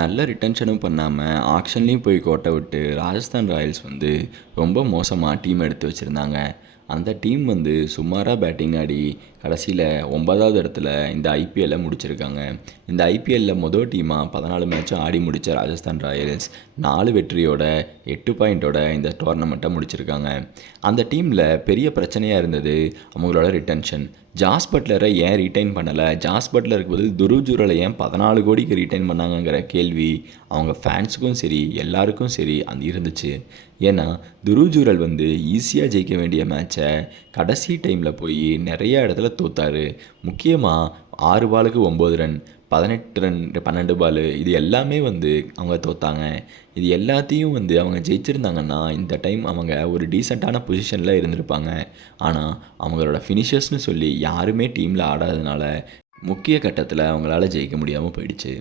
நல்ல ரிட்டன்ஷனும் பண்ணாமல் ஆக்ஷன்லேயும் போய் கோட்டை விட்டு ராஜஸ்தான் ராயல்ஸ் வந்து ரொம்ப மோசமாக டீம் எடுத்து வச்சுருந்தாங்க. அந்த டீம் வந்து சுமாராக பேட்டிங் ஆடி கடைசியில் ஒன்பதாவது இடத்துல இந்த ஐபிஎல்லை முடிச்சிருக்காங்க. இந்த ஐபிஎல்லில் மொதல் டீமாக பதினாலு மேட்சும் ஆடி முடித்த ராஜஸ்தான் ராயல்ஸ் நாலு வெற்றியோட எட்டு பாயிண்ட்டோட இந்த டோர்னமெண்ட்டை முடிச்சிருக்காங்க. அந்த டீமில் பெரிய பிரச்சனையாக இருந்தது அவங்களோட ரிட்டன்ஷன் ஜாஸ் பட்லரை ஏன் ரீட்டைன் பண்ணலை? ஜாஸ் பட்லருக்கு பதில் துருஜூரலை ஏன் பதினாலு கோடிக்கு ரீட்டைன் பண்ணாங்கங்கிற கேள்வி அவங்க ஃபேன்ஸுக்கும் சரி எல்லாருக்கும் சரி அந்த இருந்துச்சு. ஏன்னா துருஜூரல் வந்து ஈஸியாக ஜெயிக்க வேண்டிய மேட்ச் கடைசி டைமில் போய் நிறைய இடத்துல தோத்தாரு. முக்கியமாக ஆறு பாலுக்கு ஒம்பது ரன் பதினெட்டு ரன் பன்னெண்டு பால் இது எல்லாமே வந்து அவங்க தோத்தாங்க. இது எல்லாத்தையும் வந்து அவங்க ஜெயிச்சிருந்தாங்கன்னா இந்த டைம் அவங்க ஒரு டீசெண்டான பொசிஷனில் இருந்திருப்பாங்க. ஆனால் அவங்களோட ஃபினிஷர்ஸ்னு சொல்லி யாருமே டீமில் ஆடாதனால முக்கிய கட்டத்தில் அவங்களால ஜெயிக்க முடியாமல் போயிடுச்சு.